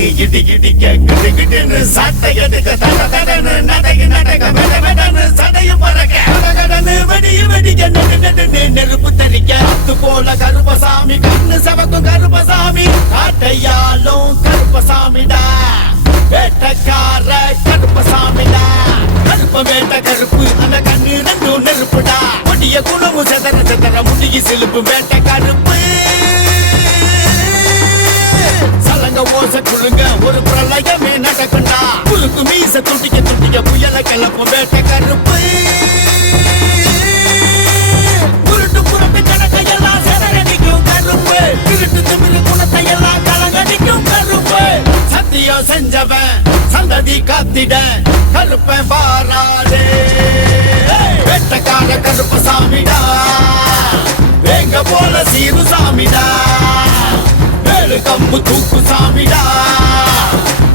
காத்து இடி இடிக்க கிடு கிடுன்னு சாட்டை எடுக்க தட தடன்னு நடக்க நடக்க வெட வெடன்னு சடையும் பறக்க கடகடன்னு வெடிய வெடிக்க நெடு நெடுன்னு நெருப்பு தெரிக்க அது போல கருப்பசாமி கண்ணு செவக்கும் கருப்பசாமி காட்டையாலும் கருப்பசாமிடா வேட்டக்கார கருப்பசாமிடா கருப்ப வேட்ட கருப்பு அந்த கண்ணு ரெண்டும் நெருப்புடா கொடிய குளமும் செதற செதற முடிகி சிலுப்பு வேட்ட கருப்பு சலங்க ஓச குழுங்க ஒரு பிரளயமே நடக்குண்டா குலுக்கு மீச துட்டிக்க துட்டிக்க புயல கிளப்பு வேட்ட கருப்பு உருட்டு புரட்டு கணக்கையெல்லாம் செதறடிக்கும் கருப்பு திருட்டு திமிரு குணத்தையெல்லாம் கலங்கடிக்கும் கருப்பு சத்தியம் செஞ்சவன் சந்ததி காத்திட கருப்பன் பாராடே வேட்டக்கார கருப்பசாமிடா வேங்க போல சீரு சாமிடா வேலு கம்பு தூக்கு சாமிடா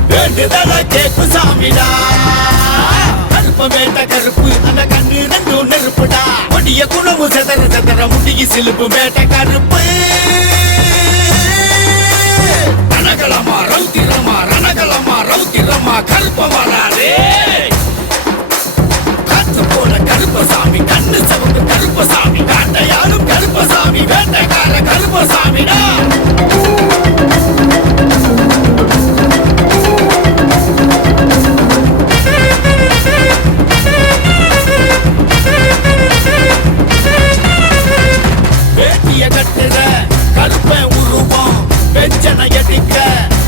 வேண்டுதல கேக்கு சாமிடா கருப்ப வேட்ட கருப்பு அந்த கண்ணு ரெண்டும் நெருப்புடா கொடிய குணமும் செதற செதற முடிகி சிலுப்பு வேட்ட கருப்பு ரணகலமா ரௌத்திரமா ரணகலமா ரௌத்திரமா கருப்ப வராதே காத்து போல கருப்பசாமி கண்ணு சவக்கு கருப்பசாமி காட்டையாலும் கருப்பசாமி வேட்டைக்கார கருப்பசாமிடா வேட்டிய கட்டுற கருப்பன் உருவம் வெஞ்சனை எடிக்க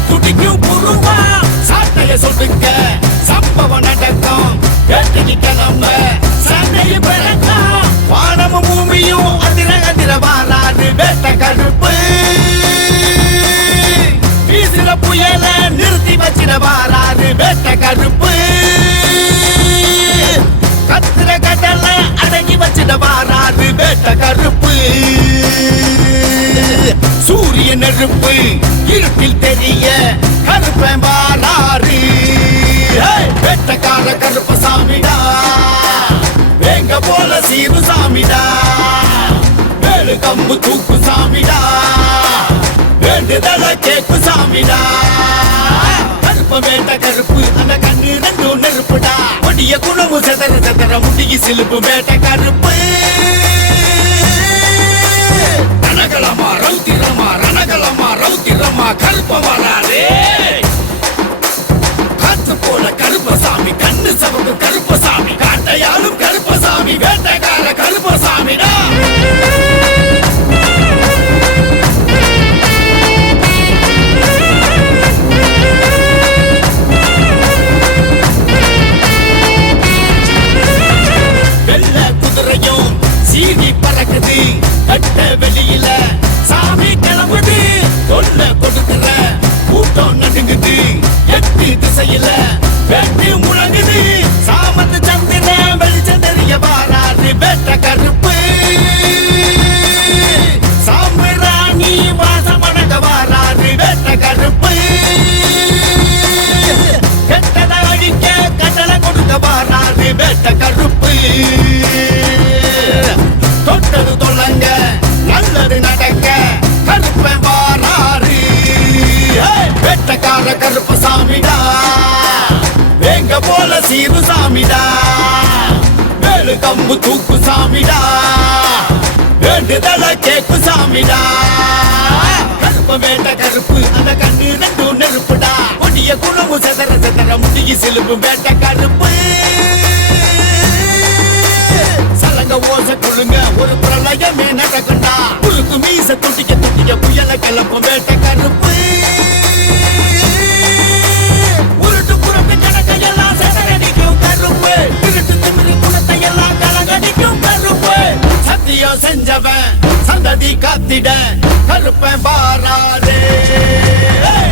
துடிக்கும் புருவம் சாட்டைய சொல்லுங்க சம்பவம் நடக்கும் வேட்டைக்கு கிளம்ப சண்டையும் பிறக்கும் வானமும் பூமியும் அதிர அதிர வாராது வேட்ட கருப்பு வீசுற புயல நிறுத்தி வச்சிட வாராது வேட்ட கருப்பு கத்திர கடல அடங்கி வச்சிட வாராது வேட்ட கருப்பு சூரிய நெருப்பு இருட்டில் தெரிய கருப்பன் வாராரு வேட்டக்கார கருப்பசாமிடா வேங்க போல சீரு சாமிடா வேலு கம்பு தூக்கு சாமிடா வேண்டுதல கேக்கு சாமிடா கருப்ப வேட்ட கருப்பு அந்த கண்ணு ரெண்டும் நெருப்புடா கொடிய குணமும் செதற செதற முடிகி சிலுப்பு வேட்ட கருப்பு ரணகலமா ரௌத்திரமா ரணகலமா ரௌத்திரமா கருப்ப வராதே காத்து போல கருப்பசாமி கண்ணு சவக்கு கருப்பசாமி காட்டையாலும் கருப்பசாமி வேட்டைக்கார கருப்பசாமிடா வெள்ள குதிரையும் சீனி பறக்குது கட்ட வெளியில சாமி கிளம்புது தொல்ல கொடுக்கிற கூட்டம் நடுங்குது எட்டு திசையில வெட்டி முழங்குது சாமத்து சந்திர வெளிச்சம் தெரிய வாராது வேட்ட கருப்பு சாம்பிராணி வாசமணக வாராது வேட்ட கருப்பு கெட்டத அழிக்க கட்டளை கொடுக்க வாராது வேட்ட கருப்பு தொட்டது தொல்லங்க நல்லது நடக்க கருப்பன் வாராரு வேட்டக்கார கருப்பசாமிடா வேங்க போல சீரு சாமிடா வேலு கம்பு தூக்கு சாமிடா வேண்டுதல கேக்கு சாமிடா கருப்ப வேட்ட கருப்பு அந்த கண்ணு ரெண்டும் நெருப்புடா கொடிய குணமும் செதற செதற முடிகி சிலுப்பு வேட்ட கருப்பு சலங்க ஓச குழுங்க ஒரு பிரளயமே நடக்குண்டா குலுக்கு மீச துட்டிக்க துட்டிக்க புயல கிளப்பு வேட்ட கருப்பு உருட்டு புறத்து கணக்கையெல்லாம் செதறடிக்கும் கருப்பு திருட்டு திமிரு குணத்தையெல்லாம் கலங்கடிக்கும் கருப்பு சத்தியம் செஞ்சவன் சந்ததி காத்திட கருப்பன் பாராதே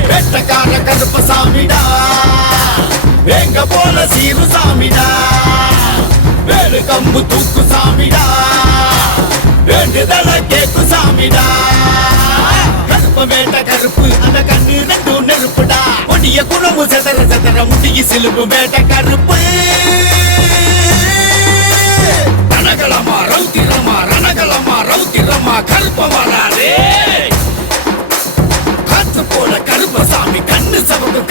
வேட்டக்கார கருப்பசாமிடா வேங்க போல சீரு சாமிடா வேலு கம்பு தூக்கு சாமிடா வேண்டுதல கேக்கு சாமிடா கருப்ப வேட்ட கருப்பு அந்த கண்ணு ரெண்டும் நெருப்புடா கொடிய குணமும் செதற செதற முடிகி சிலுப்பு வேட்ட கருப்பு ரணகலமா ரௌத்திரமா ரணகலமா ரௌத்திரமா கருப்ப வராதே காத்து போல கருப்பசாமி கண்ணு சவக்கு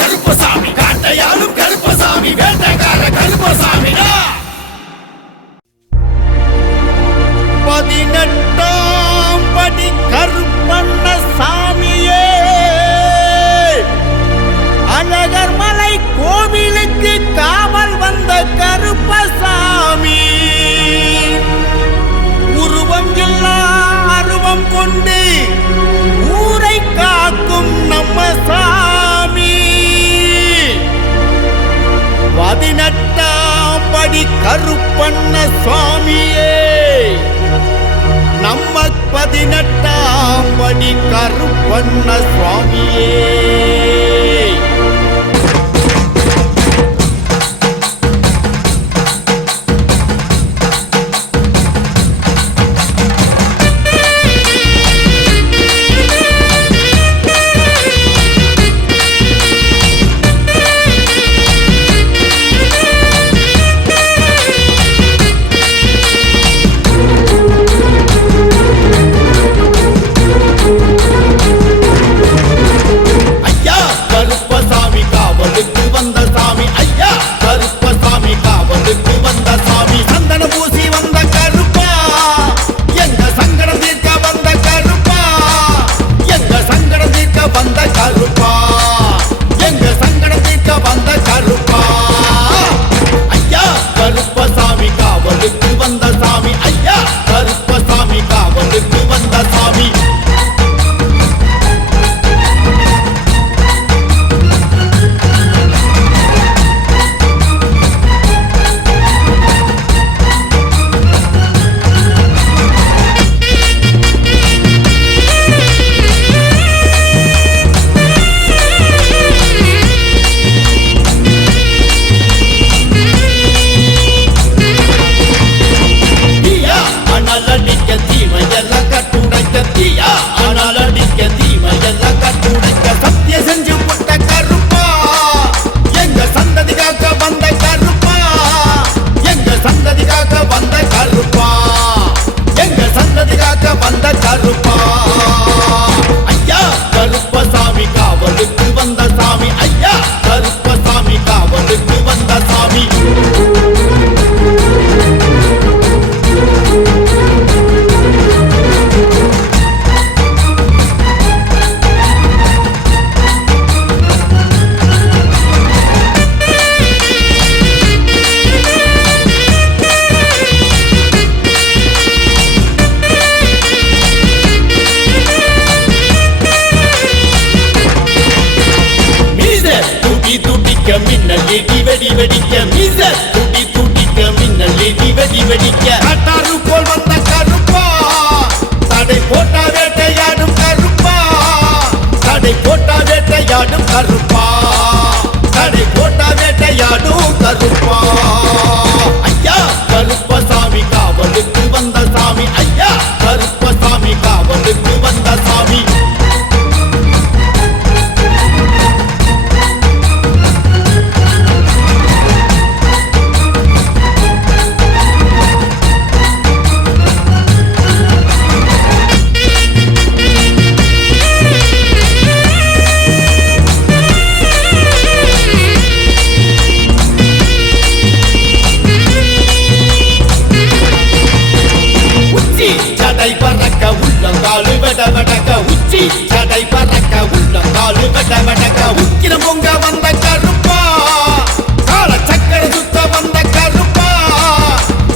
பண்ண சுவாமியே. மின்னல் இடி வெடி வெடிக்க மீச துடி துடிக்க மின்னல் இடி வெடி வெடிக்க காட்டாறு போல் வந்த கருப்பா தடை போட்டா வேட்டையாடும் கருப்பா தடை போட்டா வேட்டையாடும் கருப்பா தடை போட்டா வேட்டையாடும் கருப்பா ஐயா கருப்பசாமி காவலுக்கு வந்த சாமி ஐயா கருப்பசாமி காவலுக்கு வந்த சாமி சடை பறக்க உள்ளங்காலு வெட வெடக்க உச்சி சடை பறக்க உள்ளங்காலு வெட வெடக்க உக்கிர பொங்க வந்த கருப்பா கால சக்கர சுத்த வந்த கருப்பா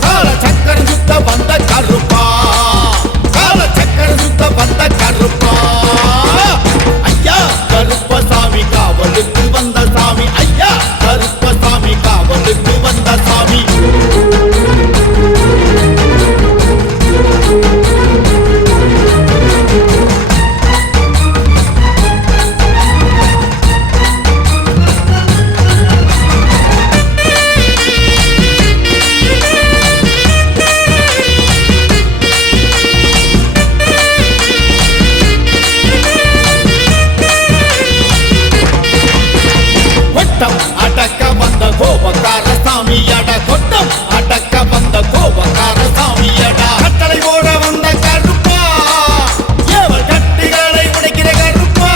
கால சக்கர சுத்த வந்த கருப்பா கால சக்கர சுத்த வந்த கருப்பா ஐயா கருப்பசாமி காவலுக்கு வந்த சாமி ஐயா கருப்பசாமி காவலுக்கு வந்த சாமி அடக்க வந்த கோபக்கார சாமியட கொட்டம் அடக்க வந்த கோபக்கார சாமியட கட்டளை ஓட வந்த கருப்பா ஏவல் கட்டுகளை உடைக்கிற கருப்பா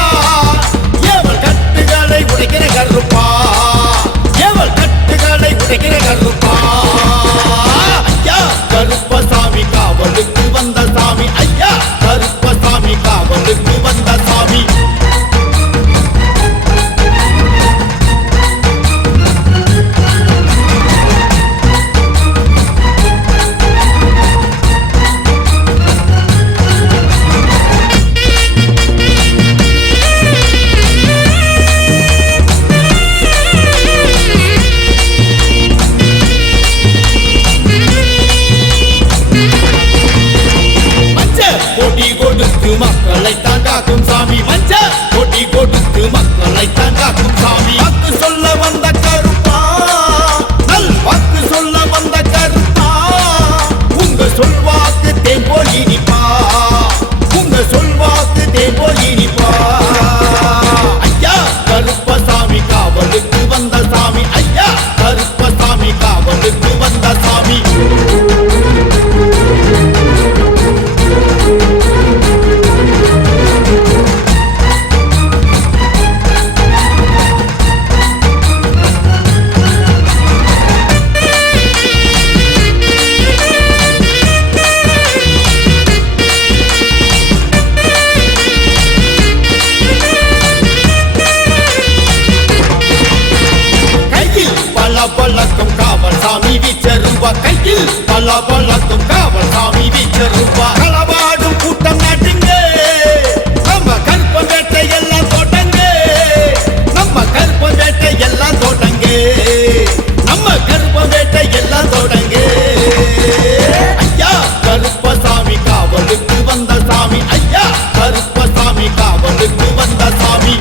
ஏவல் கட்டுகளை உடைக்கிற கருப்பா ஏவல் கட்டுகளை உடைக்கிற கருப்பா ஐயா கருப்பசாமி காவலுக்கு வந்த சாமி ஐயா கருப்பசாமி காவலுக்கு வந்த சாமி மக்களை தாண்டாக்கும் சாமி பலத்தும் காவல் சாமி வீச்சருவா களவாடும் கூட்டம் நாட்டுங்க நம்ம கருப்ப வேட்டை எல்லாம் தோட்டங்க நம்ம கருப்ப வேட்டை எல்லாம் தோட்டங்க நம்ம கருப்ப வேட்டை எல்லாம் தோட்டங்க ஐயா கருப்பசாமி காவலுக்கு வந்த சாமி ஐயா கருப்பசாமி காவலுக்கு வந்த சாமி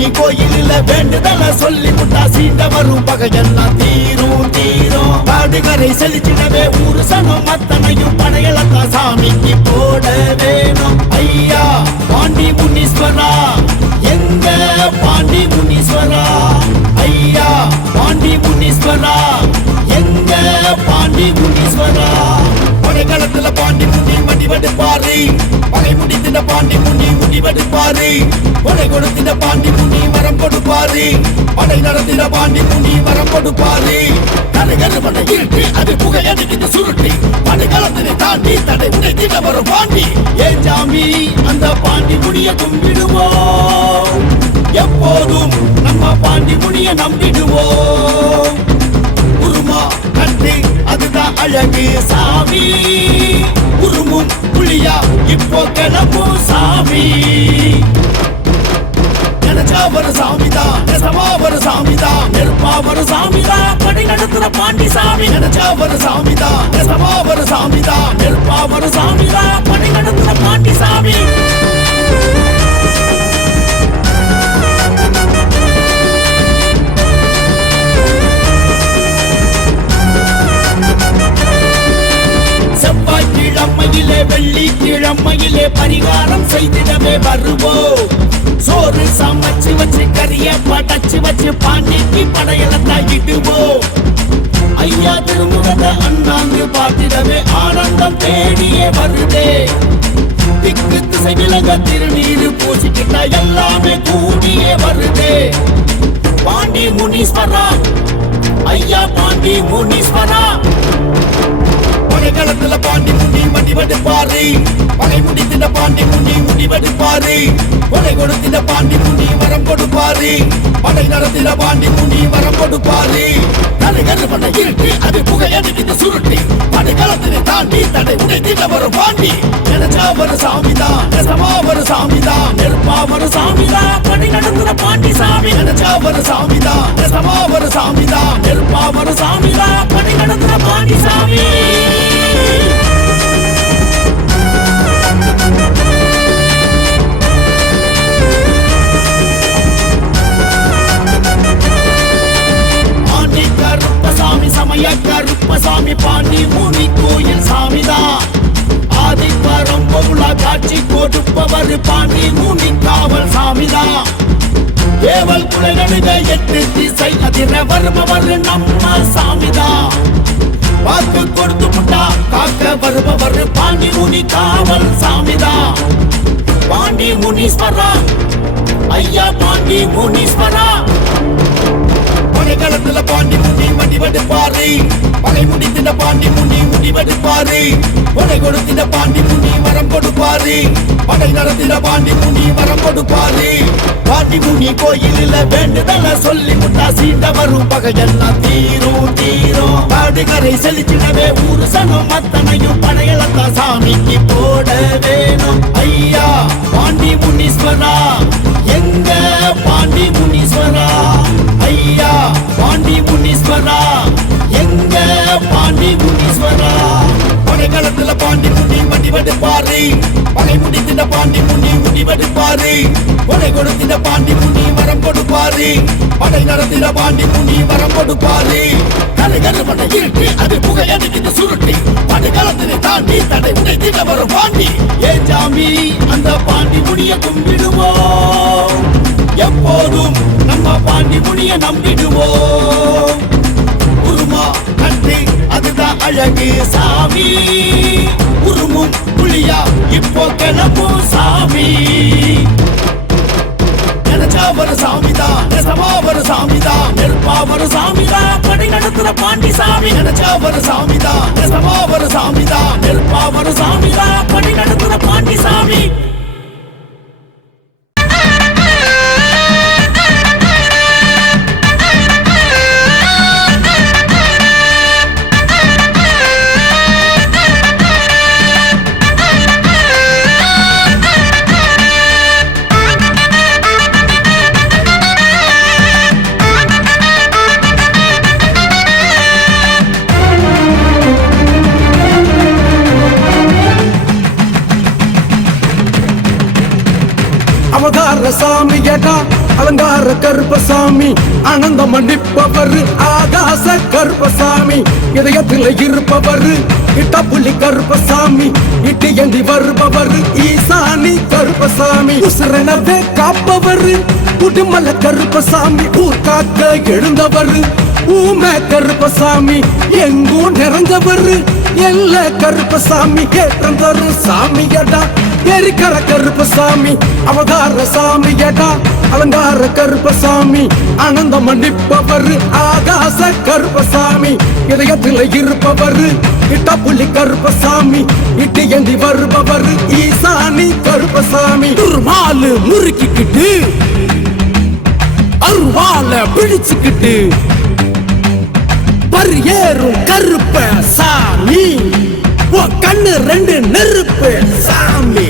முனி கோயிலில் வேண்டுதல சொல்லி முட்டா சீண்ட வரும் பகையெல்லாம் தீரும் தீரும். காடுகரை செலுத்திடவே ஊரு சனம் அத்தனையும் படையலத்தான் சாமிக்கு போட வேணும். ஐயா பாண்டி முனீஸ்வரா, எங்க பாண்டி முனீஸ்வரா, ஐயா பாண்டி முனீஸ்வரா, எங்க பாண்டி முனீஸ்வரா. படைகளத்துல பாண்டி முனி மடிவெடுப்பாரு, பகை முடித்திட பாண்டி முனி முடிவெடுப்பாரு. கொடை கொடுத்திட பாண்டி முனி வரம் கொடுப்பாரு, படை நடத்திட பாண்டி முனி வரம் கொடுப்பாரு. கருகருவன இருட்டு அது புகையடிக்கிட்டு சுருட்டி, படைகளத்தினை தாண்டி தடை உடைத்திட வரும் பாண்டி. ஏன் சாமி அந்த பாண்டி முனிய கும்பிடுவோம், எப்போதும் நம்ம பாண்டி முனிய நம்பிடுவோம். உருமா கண்டு அதுதான் அழகு சாமி, உருமும் புளியா இப்போ கிளம்பும் சாமி. நினைச்சா ஒரு சாமிதான், நெசமா ஒரு சாமிதான், நெருப்பா ஒரு சாமிதான், படை நடத்துற பாண்டி சாமி. நினைச்சா ஒரு சாமிதான், நெசமா ஒரு சாமிதான், நெருப்பா ஒரு சாமிதான், படை நடத்துற பாண்டி சாமி. செவ்வாய் கிழமையிலே வெள்ளி கிழமையிலே பரிகாரம் செய்திடவே வருவோம். சோறு சமைச்சு வச்சு கறிய படைச்சு வச்சு பாண்டிக்கு படையலத்தான் இடுவோம். ஐயா திருமுகத்தை அண்ணாந்து பார்த்திடவே ஆனந்தம் தேடியே வருதே. திக்கு திசை விலக திருநீரு பூசிக்கிட்ட எல்லாமே கூடியே வருதே. பாண்டி முனீஸ்வரா, ஐயா பாண்டி முனீஸ்வரா. படைகளத்துல பாண்டி முனி மடிவெடுப்பாரு, பகை முடித்திட பாண்டி முனி முடிவெடுப்பாரு. கொடை கொடுத்திட பாண்டி முனி வரம் கொடுப்பாரு, படை நடத்திட பாண்டி முனி வரம் கொடுப்பாரு. கருகருவன இருட்டு அது புகையடிக்கிட்டு சுருட்டி, படைகளத்தினை தாண்டி தடை உடைத்திட வரும் பாண்டி. நினைச்சா ஒரு சாமிதான், நெசமா ஒரு சாமிதான், நெருப்பா ஒரு சாமிதான், படை நடத்துற பாண்டி சாமி. நினைச்சா ஒரு சாமிதான், நெசமா ஒரு சாமிதான், நெருப்பா ஒரு சாமிதான், படை நடத்துற பாண்டி சாமி. சமய கருப்பசாமி பாண்டி முனி கோயில் சாமிதான். ஆதி பரம்பொருளா காட்சி கொடுப்பவர் பாண்டி முனி காவல் சாமிதான். ஏவல் குலை நடுக எட்டு திசை அதிர வருபவர் நம்ம சாமிதான். வாக்கு கொடுத்து முட்டா காக்க வருபவர் பாண்டி முனி காவல் சாமிதான். பாண்டி முனீஸ்வரா, ஐயா பாண்டி முனீஸ்வரா. படைகளத்துல பாண்டி முனி மடிவெடுப்பாரு, பகை முடித்திட பாண்டி முனி முடிவெடுப்பாரு. கொடை கொடுத்திட பாண்டி முனி வரம் கொடுப்பாரு, படை நடத்திட பாண்டி முனி வரம் கொடுப்பாரு. பாண்டி முனி கோயிலில் வேண்டுதல சொல்லி முட்டா சீண்ட வரும் பகையெல்லாம் தீரும் தீரும். காடுகரை செலுத்திடவே ஊரு சனம் அத்தனையும் படையலத்தான் சாமிக்கு போட வேணும். ஐயா பாண்டி முனீஸ்வரா, எங்க பாண்டி முனீஸ்வரா, ஐயா பாண்டி முனீஸ்வரா, எங்க பாண்டி முனீஸ்வரா. படைகளத்துல பாண்டி முனி மடிவெடுப்பாரு, பகை முடித்திட பாண்டி முனி முடிவெடுப்பாரு. கொடை கொடுத்திட பாண்டி முனி வரம் கொடுப்பாரு, படை நடத்திட பாண்டி முனி வரம் கொடுப்பாரு. கருகருவன இருட்டு அது புகையடிக்கிட்டு சுருட்டி, படைகளத்தினை தாண்டி தடை உடைத்திட வரும் பாண்டி. ஏன் சாமி அந்த பாண்டி முனிய கும்பிடுவோம், எப்போதும் நம்ம பாண்டி முனிய நம்பிடுவோம். உருமா கண்டு அதுதான் அழகு சாமி, உருமும் புளியா இப்போ கிளம்பும் சாமி. நினைச்சா ஒரு சாமிதான், நெசமா ஒரு சாமிதான், நெருப்பா ஒரு சாமிதான், படை நடத்துற பாண்டி சாமி. நினைச்சா ஒரு சாமிதான், நெசமா ஒரு சாமிதான், நெருப்பா ஒரு சாமிதான், படை நடத்துற பாண்டி சாமி. அவதார சாமியடா அலங்கார கருப்பசாமி ஆனந்தம் மன்னிப்பவர் ஆகாச கருப்பசாமி இதயத்தில் இருப்பவர் இட்டப்புள்ளி கருப்பசாமி இட்டு ஏந்தி வருபவர் ஈசானி கருப்பசாமி உசுரனவே காப்பவர் உடுமல கருப்பசாமி ஊர் காக்க எழுந்தவர் ஊமை கருப்பசாமி எங்கும் நிறைஞ்சவர் எல்ல கருப்பசாமி ஏற்றம் தரும் சாமியடா எரிக்கர கருப்பசாமி அவதார சாமியடா அலங்கார கருப்பசாமி ஆனந்தம் மன்னிப்பவர் ஆகாச கருப்பசாமி இதயத்தில் இருப்பவர் இட்டப்புள்ளி கருப்பசாமி இட்டு ஏந்தி வருபவர் ஈசானி கருப்பசாமி துர்மாலு முறுக்கிக்கிட்டு அருவால பிடிச்சுக்கிட்டு பரியேறும் கருப்ப சாமி கண்ணு ரெண்டு நெருப்பு சாமி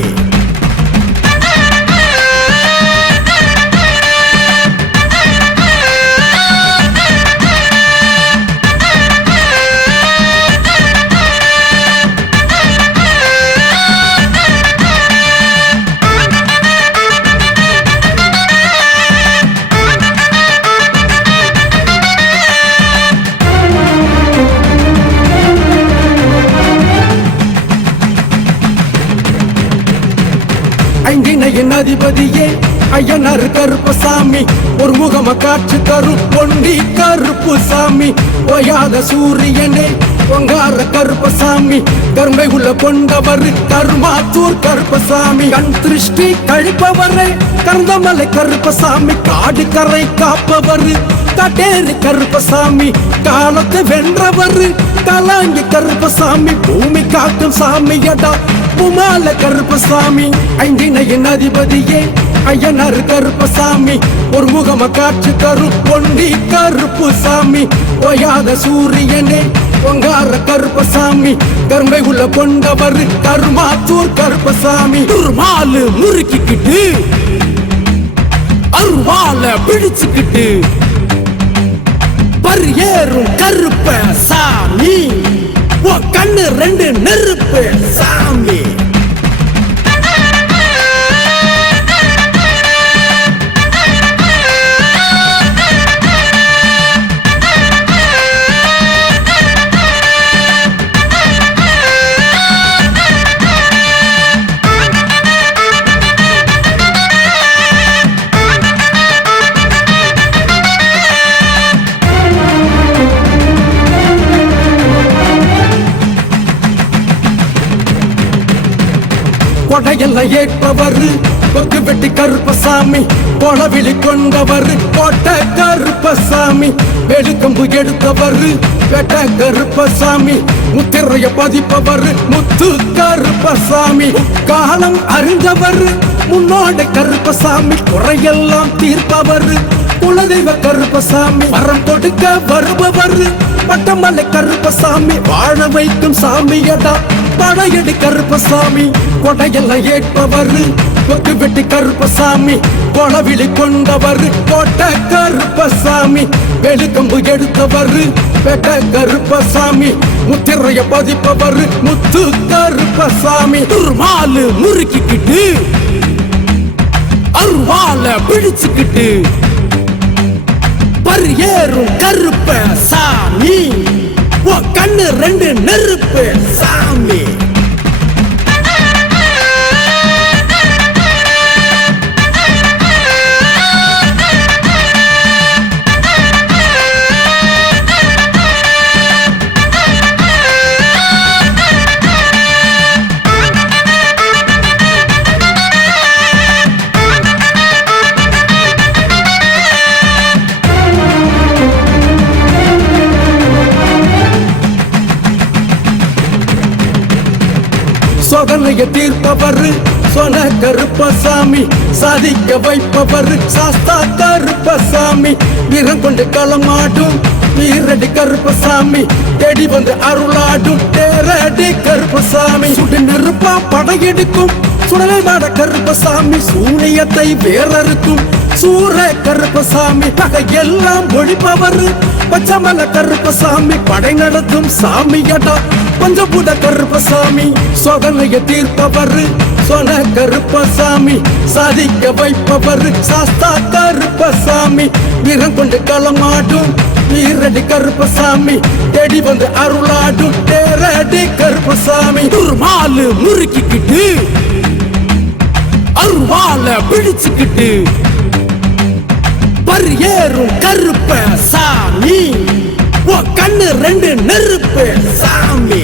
ஐந்தினையின் அதிபதியே ஐயனார் கருப்பசாமி ஒரு முகம காட்சி தரும் பொண்டி கருப்பு சாமி ஓயாத சூரியனே பொங்கார கருப்பசாமி கரும்பை உள்ள கொண்டவர் கருமாத்தூர் கருப்பசாமி கண் திருஷ்டி கழிப்பவரை கருந்தமலை கருப்பசாமி காடு கரை காப்பவர் காட்டேரி கருப்பசாமி காலத்தை வென்றவர் கலாங்கி கருப்பசாமி பூமி காக்கும் சாமியடா உமால கருப்பசாமி ஐந்தினையின் அதிபதியே ஐயனார் கருப்பசாமி ஒரு முகம காட்சி தரும் பொண்டி கருப்பு சாமி ஓயாத சூரியனே பொங்கார கருப்பசாமி கரும்பை உள்ள கொண்டவர் கருமாத்தூர் கருப்பசாமி துர்மாலு முறுக்கிக்கிட்டு அருவால பிடிச்சுக்கிட்டு பரியேறும் கருப்ப சாமி கண்ணு ரெண்டு நெருப்பு சாமி கொடையெல்லாம் ஏற்பவர் கொக்கு வெட்டி கருப்பசாமி கொளவிழி கொண்டவர் கோட்டை கருப்பசாமி வெடுக்கம்பு எடுத்தவர் வெட்ட கருப்பசாமி முத்திரைய பதிப்பவர் முத்து கருப்பசாமி காலம் அறிஞ்சவர் முன்னோட கருப்பசாமி குறையெல்லாம் தீர்ப்பவர் குலதெய்வ கருப்பசாமி வரம் கொடுக்க வருபவர் பட்டமலை கருப்பசாமி வாழ வைக்கும் சாமியடா படையடி கருப்பசாமி கொடையெல்லாம் ஏற்பவர் கொக்கு வெட்டி கருப்பசாமி கொளவிழி கொண்டவர் கோட்டை கருப்பசாமி வெளுக்கம்பு எடுத்தவர் வெட்ட கருப்பசாமி முத்திரைய பதிப்பவர் முத்து கருப்பசாமி துர்மாலு முறுக்கிக்கிட்டு அருவால பிடிச்சுக்கிட்டு பரியேறும் கருப்ப சாமி கண்ணு ரெண்டு நெருப்பு சாமி சோதனையை தீர்ப்பவர் சொன கருப்பசாமி சாதிக்க வைப்பவர் சாஸ்தா கருப்பசாமி வீரம் கொண்டு களமாடும் வீரடி கருப்பசாமி தேடி வந்து அருளாடும் தேரடி கருப்பசாமி சுடு நெருப்பா படையெடுக்கும் சுடலை மாட கருப்பசாமி சூனியத்தை வேறறுக்கும் சூர கருப்பசாமி பகையெல்லாம் ஒழிப்பவர் பச்சமல கருப்பசாமி படை நடத்தும் சாமியடா பஞ்சபூத கருப்பசாமி சோதனையை தீர்ப்பவர் சொன கருப்பசாமி சாதிக்க வைப்பவர் சாஸ்தா கருப்பசாமி வீரம் கொண்டு களமாடும் வீரடி கருப்பசாமி தேடி வந்து அருளாடும் தேரடி கருப்பசாமி மாலு முறுக்கிக்கிட்டு அருவால பிடிச்சுக்கிட்டு பரியேறும் கருப்ப சாமி கண்ணு ரெண்டு நெருப்பு சாமி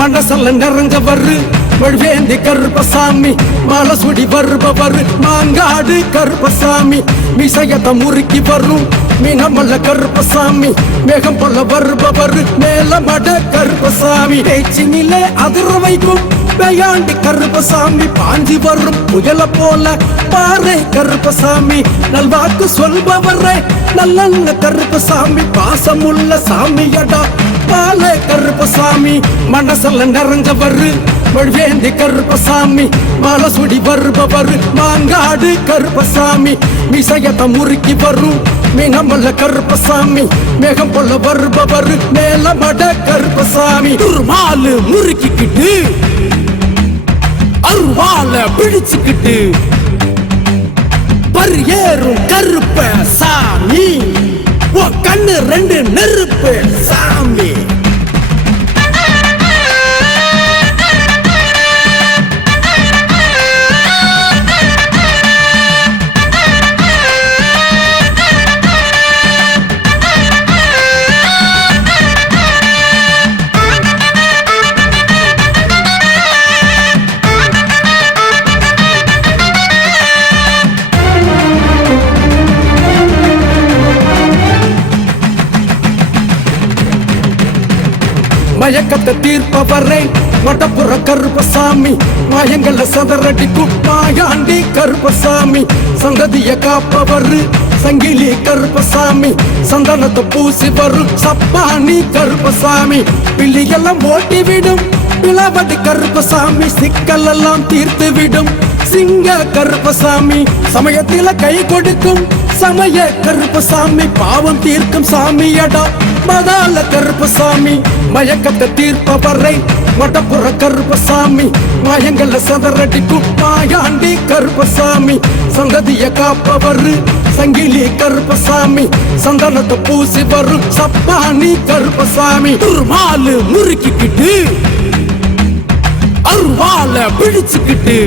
மனசல்ல நிறைஞ்சவர் வழுவேந்தி கருப்பசாமி மலசுடி வருபவர் மாங்காடு கருப்பசாமி மிசையத்தை முறுக்கி வரும் மீனமல்ல கருப்பசாமி மேகம் போல வருபவர் மேலமட கருப்பசாமி பேச்சினிலே அதிர வைக்கும் பேயாண்டி கருப்பசாமி பாஞ்சி வரும் புயல போல பாறை கருப்பசாமி நல்வாக்கு சொல்பவரே நல்ல கருப்பசாமி பாசமுள்ள சாமியடா பாலை கருப்பசாமி மனசல்ல நிறைஞ்சவர் வழுவேந்தி கருப்பசாமி மலசுடி வருபவர் மாங்காடு கருப்பசாமி மிசையத்தை முறுக்கி வரும் மீனமல்ல கருப்பசாமி மேகம் போல வருபவர் மேலமட கருப்பசாமி மாலு முறுக்கிக்கிட்டு அருவால பிடிச்சுக்கிட்டு பரியேறும் கருப்ப சாமி கண்ணு ரெண்டு நெருப்பு சாமி மயக்கத்தை தீர்ப்பவரை வடப்புற கருப்பசாமி மாயங்கள சதரடிக்கும் மாயாண்டி கருப்பசாமி சங்கதிய காப்பவர் சங்கிலி கருப்பசாமி சந்தனத்தை பூசி வரும் சப்பானி கருப்பசாமி பிள்ளையெல்லாம் ஓட்டிவிடும் பிளவடி கருப்பசாமி சிக்கல் எல்லாம் தீர்த்து விடும் சிங்க கருப்பசாமி சமயத்தில கை கொடுக்கும் சமய கருப்பசாமி பாவம் தீர்க்கும் சாமியடா மதால கருப்பசாமி மயக்கத்தை தீர்ப்பவரை வடப்புற கருப்பசாமி மாயங்கள சதரடிக்கும் மாயாண்டி கருப்பசாமி சங்கதிய காப்பவர் சங்கிலி கருப்பசாமி சந்தனத்தை பூசி வரும் சப்பானி கருப்பசாமி மாலு முறுக்கிக்கிட்டு அருவால பிடிச்சுக்கிட்டு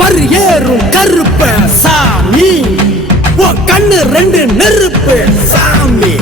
பரியேறும் கருப்ப சாமி கண்ணு ரெண்டு நெருப்பு சாமி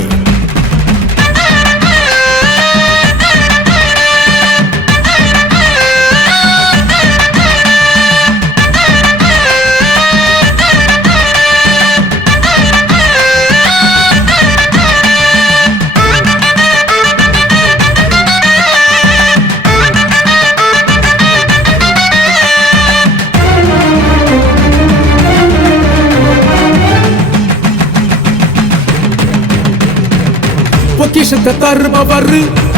பொக்கிஷத்தை தருபவர்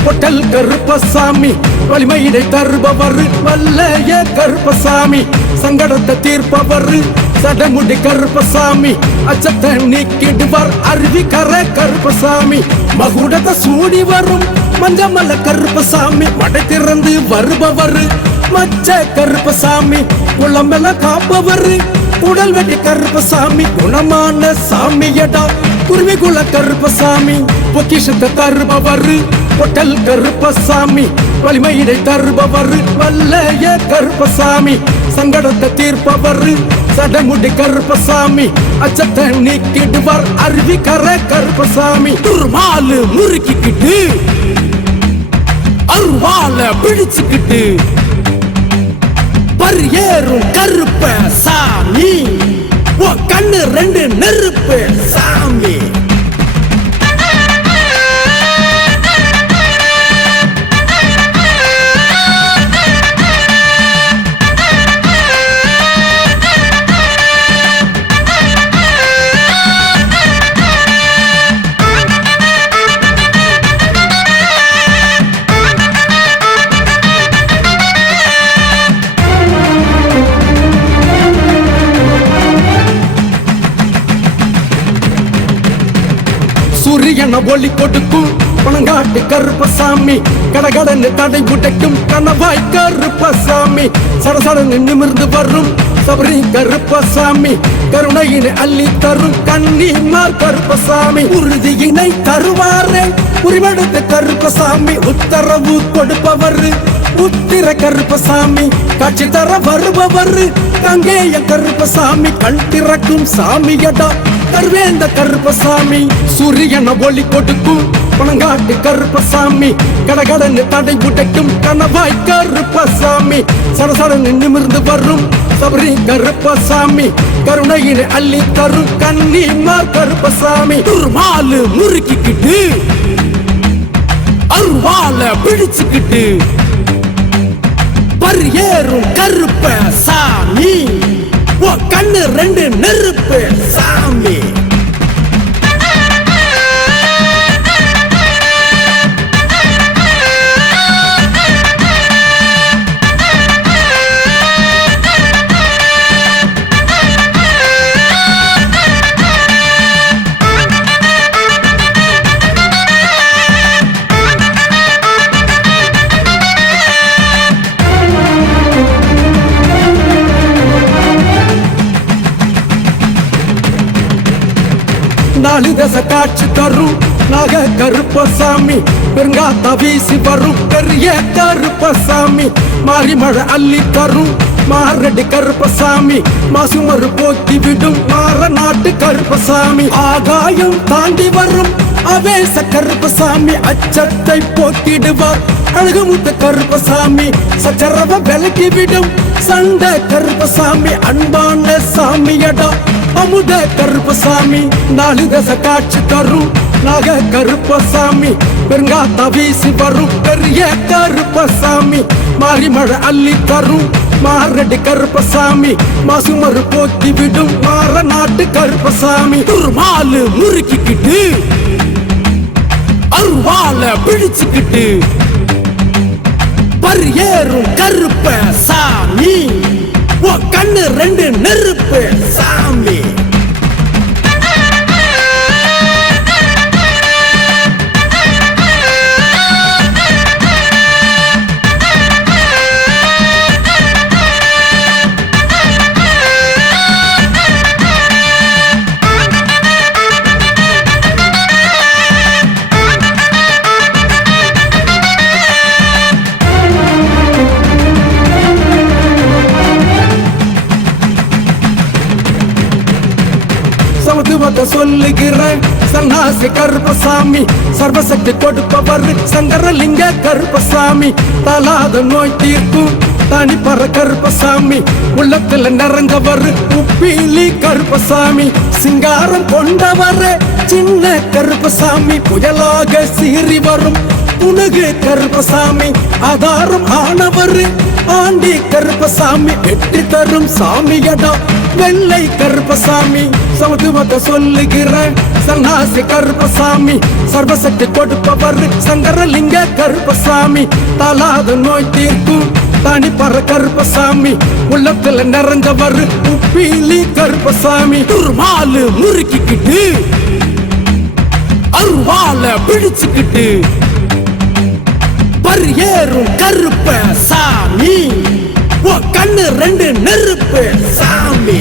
பொட்டல் கருப்பசாமி வலிமையினை தருபவர் வல்லைய கருப்பசாமி சங்கடத்தை தீர்ப்பவர் சடமுடி கருப்பசாமி அச்சத்தை நீக்கிடுவார் அருவி கரை கருப்பசாமி மகுடத்தை சூடி வரும் மஞ்சமல்ல கருப்பசாமி மடை திறந்து வருபவர் மச்ச கருப்பசாமி குளமெல காப்பவர் உடல் வெட்டி கருப்பசாமி குணமான சாமியடா குருவிகுல கருப்பசாமி பொக்கிஷத்தை தருபவர் பொட்டல் கருப்பசாமி வலிமையினை தருபவர் வல்லைய கருப்பசாமி சங்கடத்தை தீர்ப்பவர் சடமுடி கருப்பசாமி அச்சத்தை நீக்கிடுவார் அருவி கரை கருப்பசாமி மாலு முறுக்கிக்கிட்டு அருவால பிடிச்சுக்கிட்டு பரியேறும் கருப்ப சாமி கண்ணு ரெண்டு நெருப்பு சாமி சூரியன ஒளி கொடுக்கும் பணங்காட்டு கருப்பசாமி கடகடன்னு தடை உடைக்கும் கணவாய் கருப்பசாமி சடசடன்னு நிமிர்ந்து வரும் சபரி கருப்பசாமி கருணையினை அள்ளி தரும் கண்ணீமார் கருப்பசாமி உறுதியினை தருவாரே உரிமெடுத்த கருப்பசாமி உத்தரவு கொடுப்பவர் உத்திர கருப்பசாமி காட்சி தர வருபவர் கங்கேய கருப்பசாமி கண் திறக்கும் சாமியடா கருவேந்த கருப்பசாமி சூரியன ஒளி கொடுக்கும் பணங்காட்டு கருப்பசாமி கடகடன்னு தடை உடைக்கும் கணவாய் கருப்பசாமி சடசடன்னு நிமிர்ந்து வரும் சபரி கருப்பசாமி கருணையினை அள்ளி தரும் கண்ணீமார் கருப்பசாமி துர்மாலு முறுக்கிக்கிட்டு அருவால பிடிச்சுக்கிட்டு பரியேறும் கருப்ப சாமி கண்ணு ரெண்டு நெருப்பு சாமி நாலு தசை காட்சி தரும் நாக கருப்பசாமி பெருங்காத்தா வீசி வரும் பெரிய கருப்பசாமி மாறி மழை அள்ளி தரும் மாரடி கருப்பசாமி மாசுமறு போக்கி விடும் மாற நாட்டு கருப்பசாமி ஆகாயம் தாண்டி வரும் அவேச கருப்பசாமி அச்சத்தை போக்கிடுவார் அழகுமுத்த கருப்பசாமி சச்சரவ விலக்கி விடும் சண்டை கருப்பசாமி அன்பான சாமியடா அமுத கருப்பசாமி நாலு தசை காட்சி தரும் நாக கருப்பசாமி பெருங்காத்தா வீசி வரும் பெரிய கருப்பசாமி மாறி மழை அள்ளி தரும் மாரடி கருப்பசாமி மாசுமறு போக்கி விடும் மாற நாட்டு கருப்பசாமி துர்மாலு முறுக்கிக்கிட்டு அருவால பிடிச்சுக்கிட்டு பரியேறும் கருப்ப சாமி கண்ணு ரெண்டு நெருப்பு சாமி சமத்துவத்தை சொல்லுகிறேன் சன்னாசி கருப்பசாமி சர்வசக்தி கொடுப்பவர் சங்கரலிங்க கருப்பசாமி தலாத நோய் தீர்க்கும் தனிப்பற கருப்பசாமி உள்ளத்துல நிறைந்தவர் உப்பீலி கருப்பசாமி சிங்காரம் கொண்டவர் சின்ன கருப்பசாமி புயலாக சீறி வரும் உனகு கருப்பசாமி ஆதாரம் ஆனவர் ஆண்டி கருப்பசாமி வெற்றி தரும் சாமியடா வெள்ளை கருப்பசாமி சமத்துவத்தை சொல்லுகிறேன் சன்னாசி கருப்பசாமி சர்வசக்தி கொடுப்பவர் சங்கரலிங்க கருப்பசாமி தலாத நோய் தீர்க்கும் தனிப்பற கருப்பசாமி உள்ளத்துல நிறைந்தவர் உப்பீலி கருப்பசாமி துர்மாலு முறுக்கிக்கிட்டு அருவால பிடிச்சுக்கிட்டு பரியேறும் கருப்ப சாமி கண்ணு ரெண்டு நெருப்பு சாமி